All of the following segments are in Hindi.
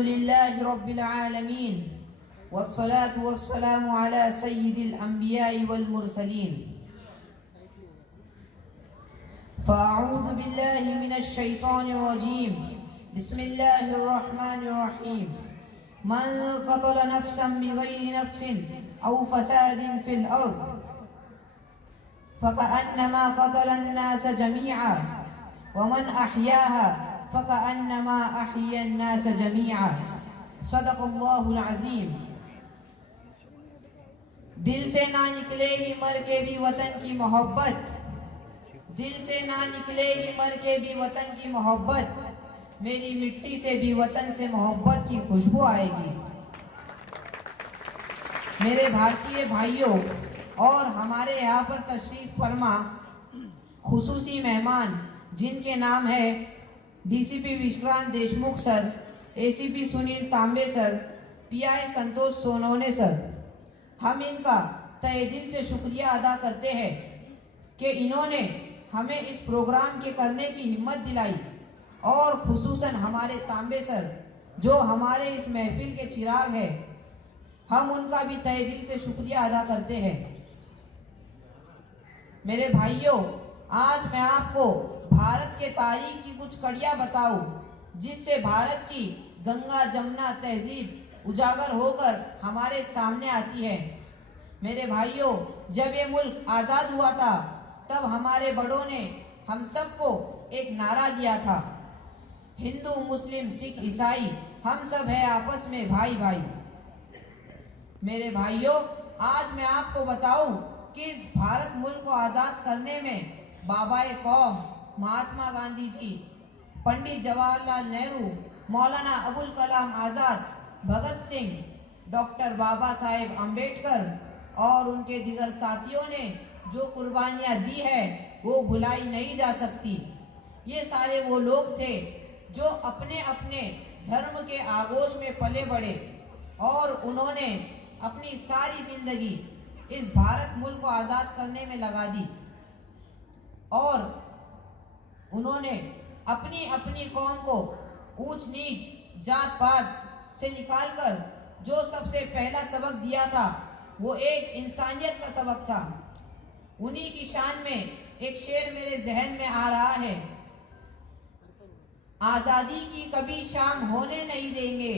अल्हम्दुलिल्लाहि रब्बिल आलमीन वस्सलातु वस्सलामु अला सय्यिदिल अंबिया'i वल मुरसलीन फ़अऊज़ु बिल्लाहि मिनश शैतानिर रजीम बिस्मिल्लाहिर रहमानिर रहीम मन क़तल नफ्सन बिग़ैरि नफ्सिन औ फ़सादिन फ़िल अर्ज़ फ़कअन्नमा क़तलन नास जमीअन वमन अहयाहा फ़कअन्नमा अहयन नास जमीअन सदक़ल्लाहुल अज़ीम। दिल से ना निकलेगी मर के भी वतन की मोहब्बत, दिल से ना निकलेगी मर के भी वतन की मोहब्बत, मेरी मिट्टी से भी वतन से मोहब्बत की खुशबू आएगी। मेरे भारतीय भाइयों और हमारे यहाँ पर तशरीफ फरमा खुसूसी मेहमान जिनके नाम है DCP Vikrant Deshmukh sir, ACP Sunil तांबे सर, पीआई संतोष सोनवणे सर, हम इनका तहे दिल से शुक्रिया अदा करते हैं कि इन्होंने हमें इस प्रोग्राम के करने की हिम्मत दिलाई और खुसूसन हमारे तांबे सर जो हमारे इस महफिल के चिराग है, हम उनका भी तहे दिल से शुक्रिया अदा करते हैं। मेरे भाइयों, आज मैं आपको भारत के तारीख की कुछ कड़ियाँ बताऊं जिससे भारत की गंगा जमुना तहजीब उजागर होकर हमारे सामने आती है। मेरे भाइयों, जब ये मुल्क आज़ाद हुआ था तब हमारे बड़ों ने हम सबको एक नारा दिया था, हिंदू मुस्लिम सिख ईसाई हम सब है आपस में भाई भाई। मेरे भाइयों, आज मैं आपको बताऊं कि इस भारत मुल्क को आज़ाद करने में बाबाए कौम महात्मा गांधी जी, पंडित जवाहरलाल नेहरू, मौलाना अबुल कलाम आज़ाद, भगत सिंह, डॉक्टर बाबा साहेब अम्बेडकर और उनके दिगर साथियों ने जो कुर्बानियाँ दी है वो भुलाई नहीं जा सकती। ये सारे वो लोग थे जो अपने अपने धर्म के आगोश में पले बढ़े और उन्होंने अपनी सारी जिंदगी इस भारत मुल्क को आज़ाद करने में लगा दी और उन्होंने अपनी अपनी कौम को ऊंच नीच जात पात से निकालकर जो सबसे पहला सबक दिया था वो एक इंसानियत का सबक था। उन्हीं की शान में एक शेर मेरे जहन में आ रहा है, आज़ादी की कभी शाम होने नहीं देंगे,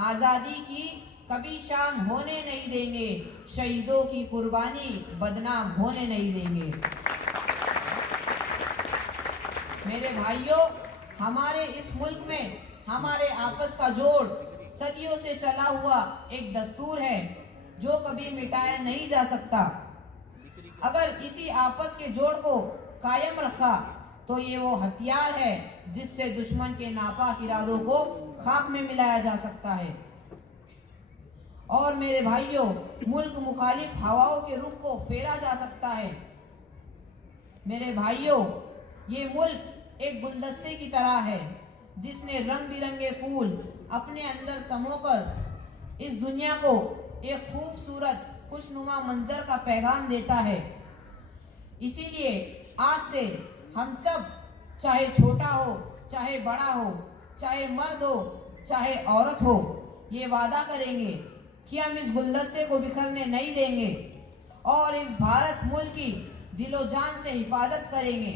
आज़ादी की कभी शाम होने नहीं देंगे, शहीदों की कुर्बानी बदनाम होने नहीं देंगे। मेरे भाइयों, हमारे इस मुल्क में हमारे आपस का जोड़ सदियों से चला हुआ एक दस्तूर है जो कभी मिटाया नहीं जा सकता। अगर इसी आपस के जोड़ को कायम रखा तो ये वो हथियार है जिससे दुश्मन के नापाक इरादों को खाक में मिलाया जा सकता है। और मेरे भाइयों, मुल्क मुखालिफ हवाओं के रुख को फेरा जा सकता है। मेरे भाइयों, ये मुल्क एक गुलदस्ते की तरह है जिसने रंग बिरंगे फूल अपने अंदर समोकर इस दुनिया को एक खूबसूरत खुशनुमा मंजर का पैगाम देता है। इसीलिए आज से हम सब, चाहे छोटा हो चाहे बड़ा हो, चाहे मर्द हो चाहे औरत हो, ये वादा करेंगे कि हम इस गुलदस्ते को बिखरने नहीं देंगे और इस भारत मुल्क की दिलो जान से हिफाजत करेंगे।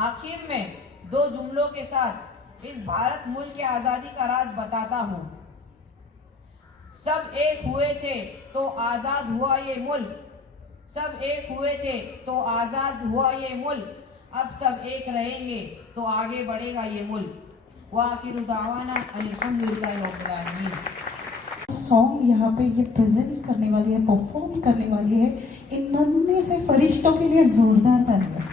आखिर में दो जुमलों के साथ इस भारत मुल्क की आज़ादी का राज बताता हूँ। सब एक हुए थे तो आज़ाद हुआ ये मुल्क, सब एक हुए थे तो आज़ाद हुआ ये मुल्क, अब सब एक रहेंगे तो आगे बढ़ेगा ये मुल्क। वाखिरु दावाना अल्हम्दुलिल्लाहि रब्बिल आलमीन। सॉन्ग यहाँ पे ये प्रेजेंट करने वाली है, परफॉर्म करने वाली है इन नन्हे से फरिश्तों के लिए जोरदार तालियां।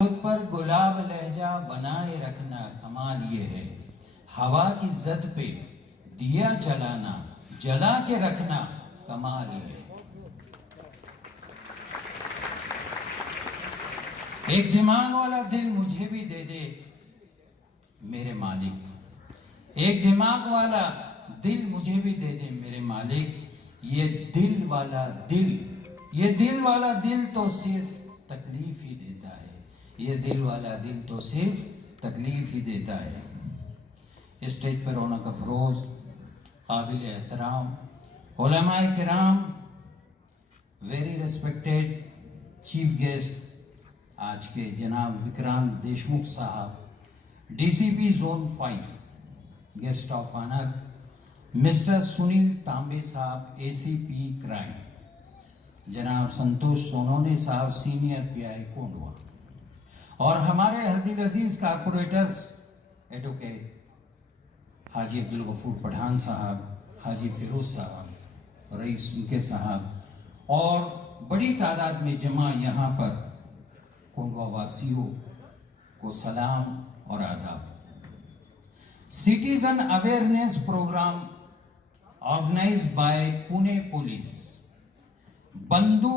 खुद पर गुलाब लहजा बनाए रखना कमाल ये है, हवा की जद पे दिया जलाना जला के रखना कमाल ये है। एक दिमाग वाला दिल मुझे भी दे दे मेरे मालिक, एक दिमाग वाला दिल मुझे भी दे दे मेरे मालिक। ये दिल वाला दिल तो सिर्फ तकलीफ ही देता है, ये दिल वाला दिल तो सिर्फ तकलीफ ही देता है। स्टेज पर रौनक अफरोज काबिल एहतराम उलमाए किराम, वेरी रिस्पेक्टेड चीफ गेस्ट आज के जनाब विक्रांत देशमुख साहब, DCP zone 5, guest of honour mister Sunil Tambe साहब, एसीपी क्राइम, जनाब संतोष सोनोने साहब, सीनियर पीआई कोंडवा, और हमारे हरदिल अजीज कारपोरेटर्स एडवोकेट हाजी अब्दुल गफूर पठान साहब, हाजी फिरोज साहब, रईस उनके साहब, और बड़ी तादाद में जमा यहाँ पर कोंडवा वासियों को सलाम और आदाब। Citizen awareness programme organized by Pune police, बंधु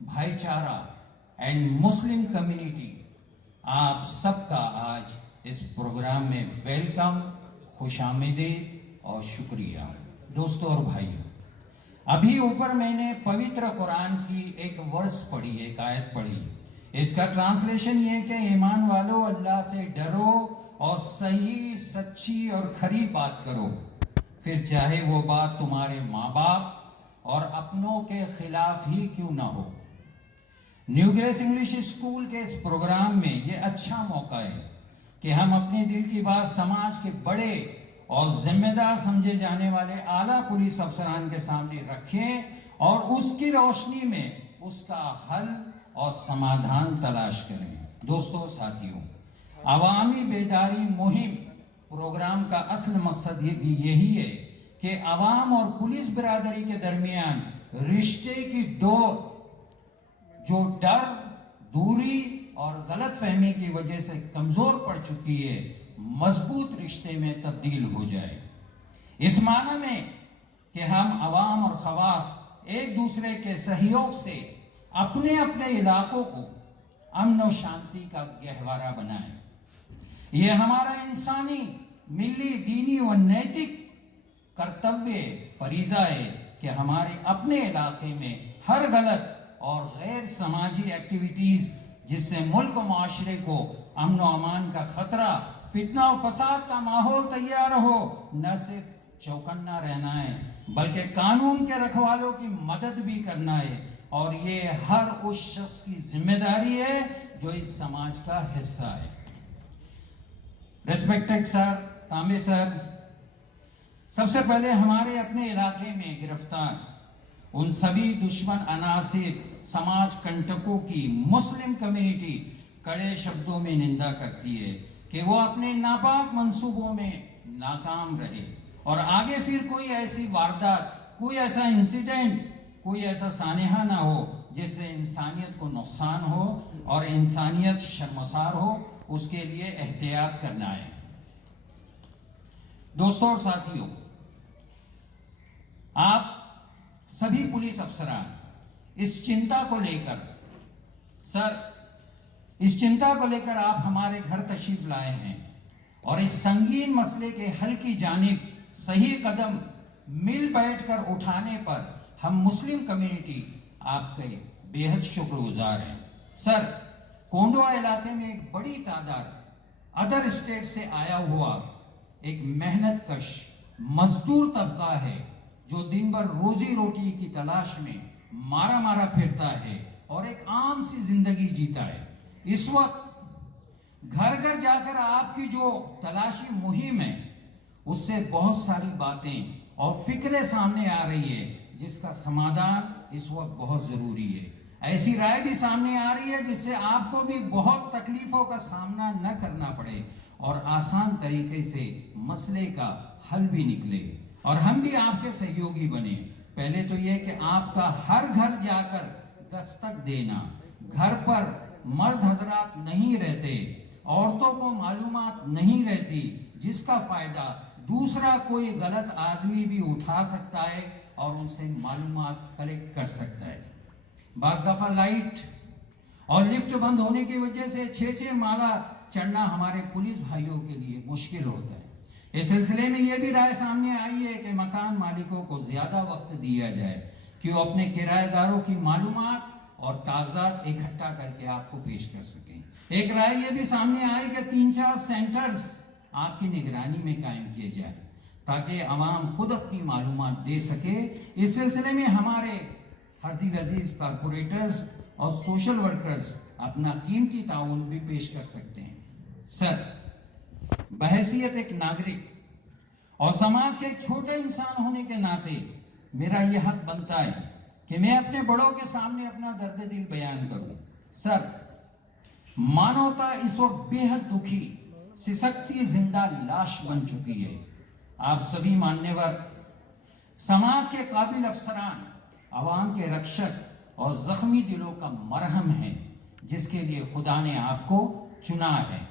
भाईचारा एंड मुस्लिम कम्युनिटी, आप सबका आज इस प्रोग्राम में वेलकम, खुशामदीद और शुक्रिया। दोस्तों और भाइयों, अभी ऊपर मैंने पवित्र कुरान की एक वर्स पढ़ी, एक आयत पढ़ी। इसका ट्रांसलेशन ये कि ईमान वालों, अल्लाह से डरो और सही, सच्ची और खरी बात करो, फिर चाहे वो बात तुम्हारे माँ बाप और अपनों के खिलाफ ही क्यों ना हो। न्यू ग्रेस इंग्लिश स्कूल के इस प्रोग्राम में ये अच्छा मौका है कि हम अपने दिल की बात समाज के बड़े और जिम्मेदार समझे जाने वाले आला पुलिस अफसरान के सामने रखें और उसकी रोशनी में उसका हल और समाधान तलाश करें। दोस्तों साथियों, अवामी बेदारी मुहिम प्रोग्राम का असल मकसद ये भी यही है कि अवाम और पुलिस बिरादरी के दरमियान रिश्ते की डोर जो डर, दूरी और गलत फहमी की वजह से कमजोर पड़ चुकी है, मजबूत रिश्ते में तब्दील हो जाए। इस माना में कि हम अवाम और खवास एक दूसरे के सहयोग से अपने अपने इलाकों को अमन और शांति का गहवारा बनाएं। यह हमारा इंसानी, मिली, दीनी और नैतिक कर्तव्य फरीजा है कि हमारे अपने इलाके में हर गलत और गैर समाजी एक्टिविटीज जिससे मुल्क और माशरे को अमन और अमान का खतरा, फितना और फसाद का माहौल तैयार हो, न सिर्फ चौकन्ना रहना है बल्कि कानून के रखवालों की मदद भी करना है। और ये हर उस शख्स की जिम्मेदारी है जो इस समाज का हिस्सा है। रेस्पेक्टेड सर, तांबे सर, सबसे पहले हमारे अपने इलाके में गिरफ्तार उन सभी दुश्मन अनासिर समाज कंटकों की मुस्लिम कम्युनिटी कड़े शब्दों में निंदा करती है कि वो अपने नापाक मंसूबों में नाकाम रहे और आगे फिर कोई ऐसी वारदात, कोई ऐसा इंसिडेंट, कोई ऐसा सानेहा ना हो जिससे इंसानियत को नुकसान हो और इंसानियत शर्मसार हो। उसके लिए एहतियात करना है। दोस्तों और साथियों, आप सभी पुलिस अफसरान इस चिंता को लेकर आप हमारे घर तशरीफ लाए हैं और इस संगीन मसले के हल की जानिब सही कदम मिल बैठकर उठाने पर हम मुस्लिम कम्युनिटी आपके बेहद शुक्रगुजार हैं। सर, कोंडवा इलाके में एक बड़ी तादाद अदर स्टेट से आया हुआ एक मेहनत कश मजदूर तबका है जो दिन भर रोजी रोटी की तलाश में मारा फिरता है और एक आम सी जिंदगी जीता है। इस वक्त घर घर जाकर आपकी जो तलाशी मुहिम है उससे बहुत सारी बातें और फिक्रें सामने आ रही है जिसका समाधान इस वक्त बहुत जरूरी है। ऐसी राय भी सामने आ रही है जिससे आपको भी बहुत तकलीफों का सामना न करना पड़े और आसान तरीके से मसले का हल भी निकले और हम भी आपके सहयोगी बने। पहले तो यह कि आपका हर घर जाकर दस्तक देना, घर पर मर्द हजरात नहीं रहते, औरतों को मालूमात नहीं रहती, जिसका फायदा दूसरा कोई गलत आदमी भी उठा सकता है और उनसे मालूमात कलेक्ट कर सकता है। बाज़ दफा लाइट और लिफ्ट बंद होने की वजह से 6-6 माला चढ़ना हमारे पुलिस भाइयों के लिए मुश्किल होता है। इस सिलसिले में यह भी राय सामने आई है कि मकान मालिकों को ज्यादा वक्त दिया जाए कि वो अपने किराएदारों की मालूमात और कागजात इकट्ठा करके आपको पेश कर सकें। एक राय यह भी सामने आई कि 3-4 सेंटर्स आपकी निगरानी में कायम किए जाए ताकि आवाम खुद अपनी मालूमात दे सके। इस सिलसिले में हमारे हरदी अजीज कारपोरेटर्स और सोशल वर्कर्स अपना कीमती ताउन भी पेश कर सकते हैं। सर, बहैसियत एक नागरिक और समाज के एक छोटे इंसान होने के नाते मेरा यह हक बनता है कि मैं अपने बड़ों के सामने अपना दर्द दिल बयान करूं। सर, मानवता इस वक्त बेहद दुखी, सिसकती जिंदा लाश बन चुकी है। आप सभी मान्यवर समाज के काबिल अफसरान, आवाम के रक्षक और जख्मी दिलों का मरहम है, जिसके लिए खुदा ने आपको चुना है।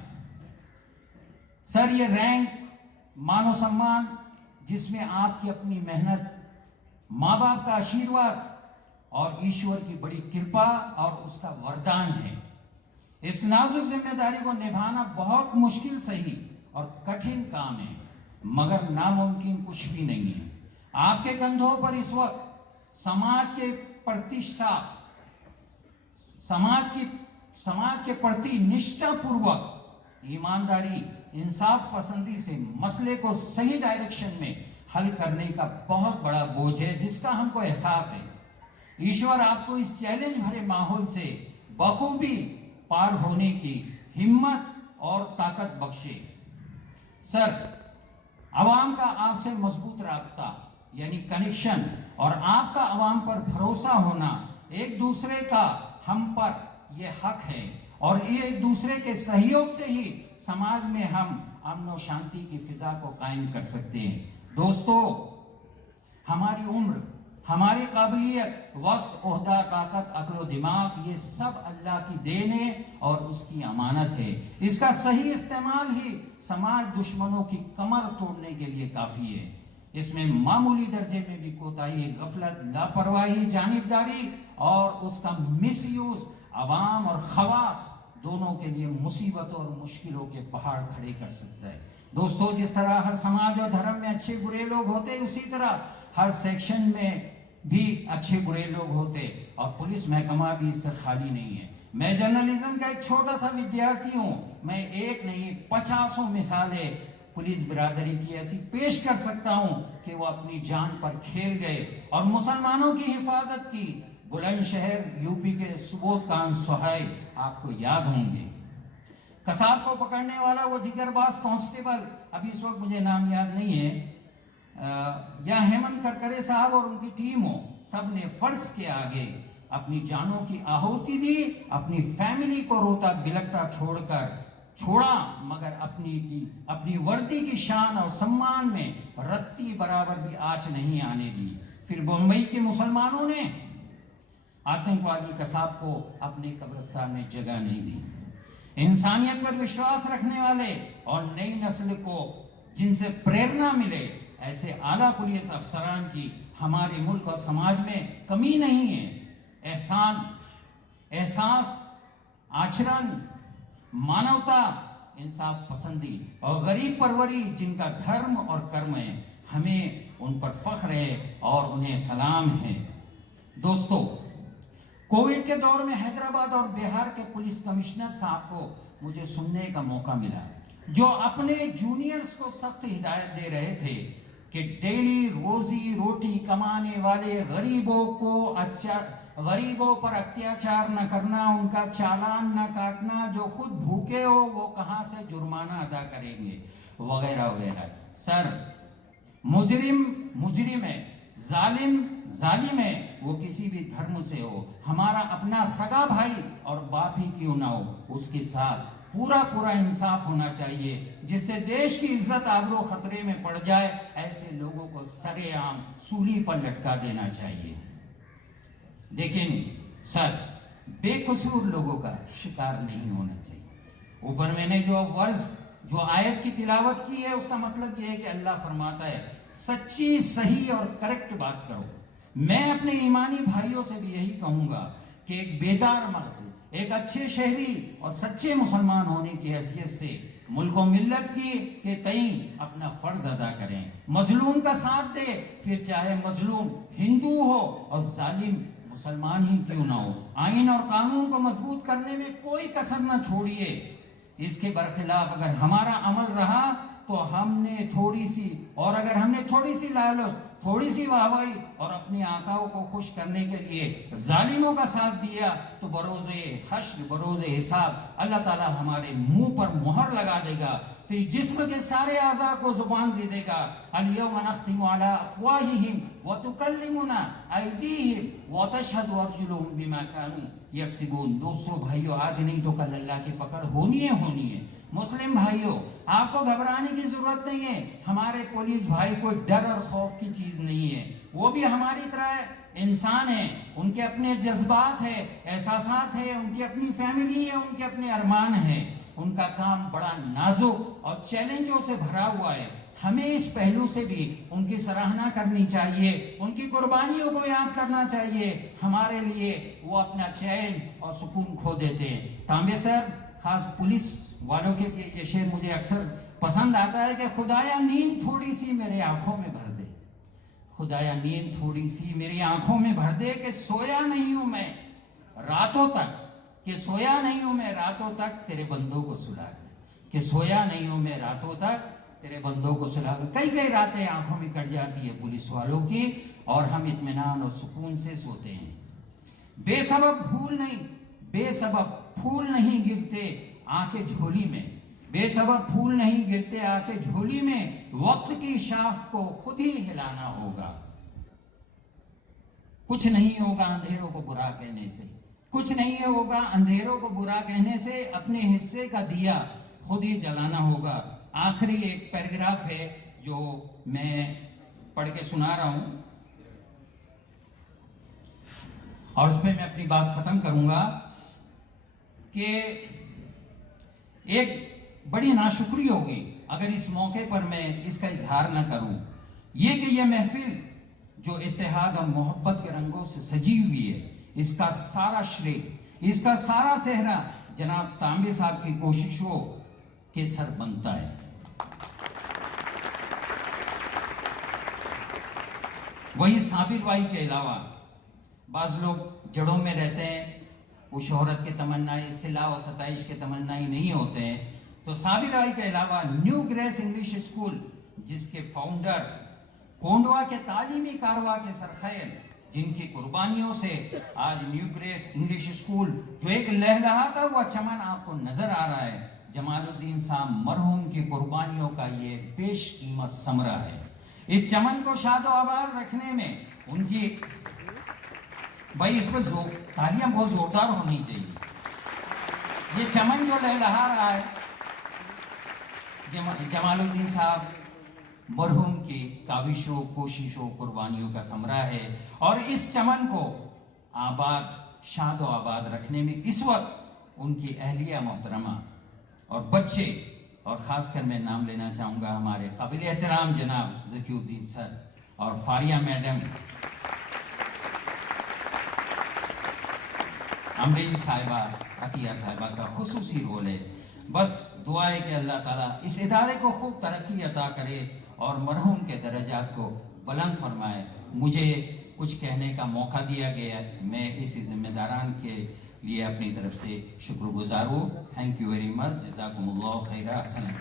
सर, ये रैंक, मानो सम्मान, जिसमें आपकी अपनी मेहनत, माँ बाप का आशीर्वाद और ईश्वर की बड़ी कृपा और उसका वरदान है। इस नाजुक जिम्मेदारी को निभाना बहुत मुश्किल सही और कठिन काम है, मगर नामुमकिन कुछ भी नहीं है। आपके कंधों पर इस वक्त समाज के प्रतिष्ठा, समाज के प्रति निष्ठापूर्वक, ईमानदारी, इंसाफ पसंदी से मसले को सही डायरेक्शन में हल करने का बहुत बड़ा बोझ है, जिसका हमको एहसास है। ईश्वर आपको इस चैलेंज भरे माहौल से बखूबी पार होने की हिम्मत और ताकत बख्शे। सर, आवाम का आपसे मजबूत राब्ता यानी कनेक्शन और आपका आवाम पर भरोसा होना, एक दूसरे का हम पर यह हक है और ये एक दूसरे के सहयोग से ही समाज में हम अमन और शांति की फिजा को कायम कर सकते हैं। दोस्तों, हमारी उम्र, हमारी काबिलियत, वक्त, ओहदा, ताकत, अक्ल दिमाग, ये सब अल्लाह की देन है और उसकी अमानत है। इसका सही इस्तेमाल ही समाज दुश्मनों की कमर तोड़ने के लिए काफी है। इसमें मामूली दर्जे में भी कोताही, गफलत, लापरवाही, जानिबदारी और उसका मिसयूज अवाम और खवास दोनों के लिए मुसीबतों और मुश्किलों के पहाड़ खड़े कर सकता है। दोस्तों, जिस तरह हर समाज और धर्म में अच्छे बुरे लोग होते, उसी तरह हर सेक्शन में भी अच्छे बुरे लोग होते और पुलिस महकमा भी इससे खाली नहीं है। मैं जर्नलिज्म का एक छोटा सा विद्यार्थी हूं। मैं एक नहीं 50 मिसालें पुलिस बिरादरी की ऐसी पेश कर सकता हूं कि वो अपनी जान पर खेल गए और मुसलमानों की हिफाजत की। बुलंदशहर यूपी के सुबोध खान सुहाई आपको याद होंगे। कसाब को पकड़ने वाला वो जिगरबाज कांस्टेबल, अभी इस वक्त मुझे नाम याद नहीं है, या हेमंत करकरे साहब और उनकी टीम हो, सब ने फर्ज के आगे अपनी जानों की आहुति दी, अपनी फैमिली को रोता बिलखता छोड़ा, मगर अपनी वर्दी की शान और सम्मान में रत्ती बराबर भी आंच नहीं आने दी। फिर बंबई के मुसलमानों ने आतंकवादी कसाब को अपने कब्रिस्तान में जगह नहीं दी। इंसानियत पर विश्वास रखने वाले और नई नस्ल को जिनसे प्रेरणा मिले, ऐसे आला पुलिस अफसरान की हमारे मुल्क और समाज में कमी नहीं है। एहसास, आचरण, मानवता, इंसाफ पसंदी और गरीब परवरी जिनका धर्म और कर्म है, हमें उन पर फख्र है और उन्हें सलाम है। दोस्तों, कोविड के दौर में हैदराबाद और बिहार के पुलिस कमिश्नर साहब को मुझे सुनने का मौका मिला, जो अपने जूनियर्स को सख्त हिदायत दे रहे थे कि डेली रोजी रोटी कमाने वाले गरीबों पर अत्याचार न करना, उनका चालान न काटना, जो खुद भूखे हो वो कहां से जुर्माना अदा करेंगे, वगैरह वगैरह। सर, मुजरिम है, जालिम है, वो किसी भी धर्म से हो, हमारा अपना सगा भाई और बाप ही क्यों ना हो, उसके साथ पूरा इंसाफ होना चाहिए, जिससे देश की इज्जत आबरू खतरे में पड़ जाए। ऐसे लोगों को सरेआम सूली पर लटका देना चाहिए। लेकिन सर, बेकसूर लोगों का शिकार नहीं होना चाहिए। ऊपर मैंने जो आयत की तिलावत की है उसका मतलब यह है कि अल्लाह फरमाता है सच्ची, सही और करेक्ट बात करो। मैं अपने ईमानी भाइयों से भी यही कहूंगा कि एक बेदार मर्द, एक अच्छे शहरी और सच्चे मुसलमान होने की हैसियत से मुल्क और मिल्लत के तई अपना फर्ज अदा करें। मजलूम का साथ दे, फिर चाहे मजलूम हिंदू हो और जालिम मुसलमान ही क्यों ना हो। आइन और कानून को मजबूत करने में कोई कसर न छोड़िए। इसके बरखिलाफ अगर हमारा अमल रहा तो हमने थोड़ी सी लालच, थोड़ी सी वाहवाही और अपने आकाओं को खुश करने के लिए जालिमों का साथ दिया तो बरोज़े हश्र, बरोज़े हिसाब अल्लाह ताला हमारे मुंह पर मुहर लगा देगा। फिर जिस्म के सारे आज़ा को जुबान दे देगा। अल-यौमा नख्तिमु अला अफ़वाहिहिम व तुकल्लिमुना अयदीहिम व तशहदु अर्जुलुहुम बिमा कानू यक्सिबून। दोस्तों, भाइयों, आज नहीं तो कल अल्लाह की पकड़ होनी है। मुस्लिम भाइयों, आपको घबराने की जरूरत नहीं है। हमारे पुलिस भाई कोई डर और खौफ की चीज नहीं है। वो भी हमारी तरह इंसान है, उनके अपने जज्बात है, एहसासात है, उनकी अपनी फैमिली है, उनके अपने अरमान है। उनका काम बड़ा नाजुक और चैलेंजों से भरा हुआ है। हमें इस पहलू से भी उनकी सराहना करनी चाहिए, उनकी कुर्बानियों को याद करना चाहिए। हमारे लिए वो अपना चैन और सुकून खो देते हैं। तांबे सर, खास पुलिस वालों के लिए ये शेर मुझे अक्सर पसंद आता है कि खुदाया नींद थोड़ी सी मेरे आंखों में भर दे, खुदाया नींद थोड़ी सी मेरी आंखों में भर दे कि सोया नहीं हूं मैं रातों तक, कि सोया नहीं हूं मैं रातों तक तेरे बंदों को सुला कर, कि सोया नहीं हूं मैं रातों तक तेरे बंदों को सुला कर। कई रातें आंखों में कट जाती है पुलिस वालों की और हम इत्मीनान और सुकून से सोते हैं। बेसबब फूल नहीं गिरते आंखें झोली में, बेसबब फूल नहीं गिरते आंखें झोली में, वक्त की शाख को खुद ही हिलाना होगा। कुछ नहीं होगा अंधेरों को बुरा कहने से, कुछ नहीं होगा अंधेरों को बुरा कहने से, अपने हिस्से का दिया खुद ही जलाना होगा। आखिरी एक पैराग्राफ है जो मैं पढ़ के सुना रहा हूं और उसमें मैं अपनी बात खत्म करूंगा कि एक बड़ी नाशुक्री होगी अगर इस मौके पर मैं इसका इजहार न करूं। यह कि यह महफिल जो इत्तेहाद और मोहब्बत के रंगों से सजी हुई है, इसका सारा श्रेय, इसका सारा सेहरा जनाब तांबे साहब की कोशिशों के सर बनता है। वही साबिर भाई के अलावा बाज लोग जड़ों में रहते हैं, वो शोहरत के तमन्नाई, सिला और सताइश के तमन्नाई नहीं होते हैं। तो साबिर भाई के अलावा न्यू ग्रेस इंग्लिश स्कूल, जिसके फाउंडर कोंडवा के तालीमी कारवा के सरखैल, जिनकी कुर्बानियों से आज न्यू ग्रेस इंग्लिश स्कूल जो एक लहलहाता हुआ चमन आपको नजर आ रहा है, जमालुद्दीन साहब मरहूम की कुर्बानियों का ये बेशकीमत समरा है। इस चमन को शादो आबाद रखने में उनकी, भाई इस पर तालियां बहुत जोरदार होनी चाहिए। ये चमन जो लहलहा रहा है जमालुद्दीन साहब मरहूम की काविशों, कोशिशों, कुर्बानियों का समरा है। और इस चमन को आबाद, शादो आबाद रखने में इस वक्त उनकी अहलिया मोहतरमा और बच्चे, और खासकर मैं नाम लेना चाहूंगा हमारे काबिल एहतराम जनाब ज़कीउद्दीन सर और फारिया मैडम, अमरीन साहिबा, अतिया साहिबा का खुसूसी रोल है। बस दुआ है कि अल्लाह ताला इस इदारे को खूब तरक्की अता करे और मरहूम के दर्जात को बुलंद फरमाए। मुझे कुछ कहने का मौका दिया गया, मैं इस जिम्मेदारान के लिए अपनी तरफ से शुक्रगुजार हूँ। Thank you very much. जज़ाकुमुल्लाह खैरा। हसन।